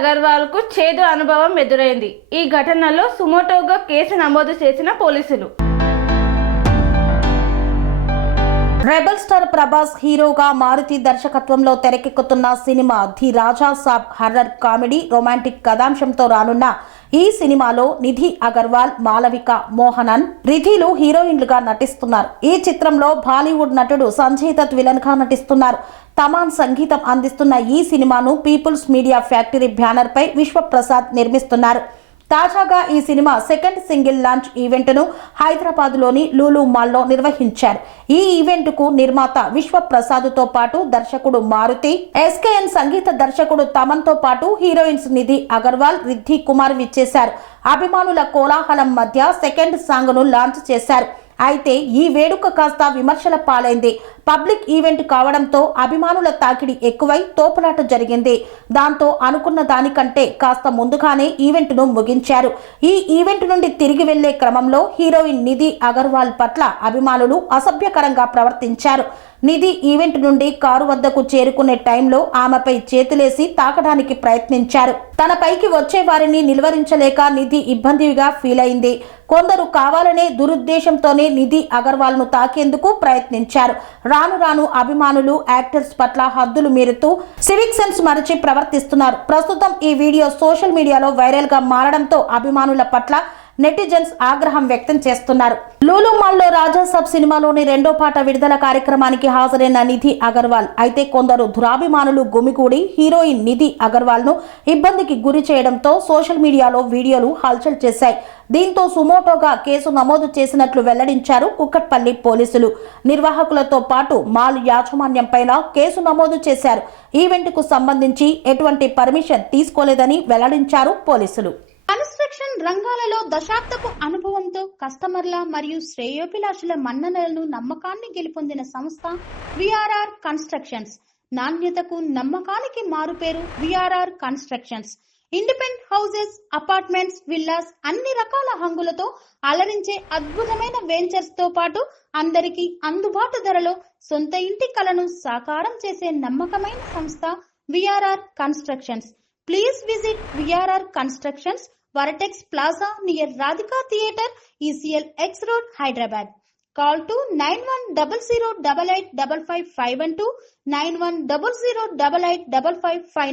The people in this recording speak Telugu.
అగర్వాల్ కు చేదు అనుభవం ఎదురైంది. ఈ ఘటనలో సుమోటోగా కేసు నమోదు చేసిన పోలీసులు. రెబల్ స్టార్ ప్రభాస్ హీరోగా మారుతి దర్శకత్వంలో తెరకెక్కుతున్న cinema the Raja Saab horror comedy romantic కథాంశంతో రానున్న ఈ సినిమాలో నిధి అగర్వాల్, మాలవిక మోహనన్, రిధిలు హీరోయిన్లుగా నటిస్తున్నారు. ఈ చిత్రంలో బాలీవుడ్ నటుడు సంజయ్ దత్ విలన్ గా నటిస్తున్నారు. తమాన్ సంగీతం అందిస్తున్న ఈ సినిమాను పీపుల్స్ మీడియా ఫ్యాక్టరీ బ్యానర్ పై విశ్వప్రసాద్ నిర్మిస్తున్నారు. తాజాగా ఈ సినిమా సెకండ్ సింగిల్ లాంచ్ ఈవెంట్ను హైదరాబాద్లోని లూలు మాల్లో నిర్వహించారు. ఈ ఈవెంట్కు నిర్మాత విశ్వప్రసాద్తో పాటు దర్శకుడు మారుతి, ఎస్కేఎన్ సంగీత దర్శకుడు తమన్తో పాటు హీరోయిన్స్ నిధి అగర్వాల్, రిద్ధి కుమార్ విచ్చేశారు. అభిమానుల కోలాహలం మధ్య సెకండ్ సాంగ్ను లాంచ్ చేశారు. అయితే ఈ వేడుక కాస్త విమర్శల పాలైంది. పబ్లిక్ ఈవెంట్ కావడంతో అభిమానుల తాకిడి ఎక్కువై తోపులాట జరిగింది. దాంతో అనుకున్న దానికంటే కాస్త ముందుగానే ఈవెంట్ను ముగించారు. ఈ ఈవెంట్ నుండి తిరిగి వెళ్లే క్రమంలో హీరోయిన్ నిధి అగర్వాల్ పట్ల అభిమానులు అసభ్యకరంగా ప్రవర్తించారు. నిధి ఈవెంట్ నుండి కారు వద్దకు చేరుకునే టైంలో ఆమెపై చేతులేసి తాకడానికి ప్రయత్నించారు. తన పైకి వచ్చే వారిని నిలువరించలేక నిధి ఇబ్బందిగా ఫీల్ అయింది. కొందరు కావాలనే దురుద్దేశంతోనే నిధి అగర్వాల్ ను తాకేందుకు ప్రయత్నించారు. రాను రాను అభిమానులు యాక్టర్స్ పట్ల హద్దులు మీరుతూ సివిక్ సెన్స్ మరచి ప్రవర్తిస్తున్నారు. ప్రస్తుతం ఈ వీడియో సోషల్ మీడియాలో వైరల్ గా మారడంతో అభిమానుల పట్ల నెటిజన్స్ ఆగ్రహం వ్యక్తం చేస్తున్నారు. లూలు మాల్లో రాజా సాబ్ సినిమాలోని రెండో పాట విడుదల కార్యక్రమానికి హాజరైన నిధి అగర్వాల్ అయితే కొందరు దురాభిమానులు గుమిగూడి హీరోయిన్ నిధి అగర్వాల్ ను ఇబ్బందికి గురి చేయడంతో సోషల్ మీడియాలో వీడియోలు హల్చల్ చేశాయి. దీంతో సుమోటోగా కేసు నమోదు చేసినట్లు వెల్లడించారు కుక్కట్పల్లి పోలీసులు. నిర్వాహకులతో పాటు మాల్ యాజమాన్యం పైన కేసు నమోదు చేశారు. ఈవెంట్ కు సంబంధించి ఎటువంటి పర్మిషన్ తీసుకోలేదని వెల్లడించారు పోలీసులు. కన్స్ట్రక్షన్ రంగాలలో దశాబ్దపు అనుభవంతో కస్టమర్ల మరియు శ్రేయోభిలాషుల మన్ననలను నమ్మకాన్ని గెలుపొందిన సంస్థ విఆర్ఆర్ కన్స్ట్రక్షన్స్. నాణ్యతకు నమ్మకానికి మారుపేరు VRR constructions. Independent houses, apartments, villas అన్ని రకాల హంగులతో అలరించే అద్భుతమైన వెంచర్స్ తో పాటు అందరికీ అందుబాటు ధరలో సొంత ఇంటి కలను సాకారం చేసే నమ్మకమైన సంస్థ VRR constructions. Please visit VRR Constructions, Varatex Plaza near Radhika Theatre, ECL X Road, Hyderabad. Call to 9100885551 91008855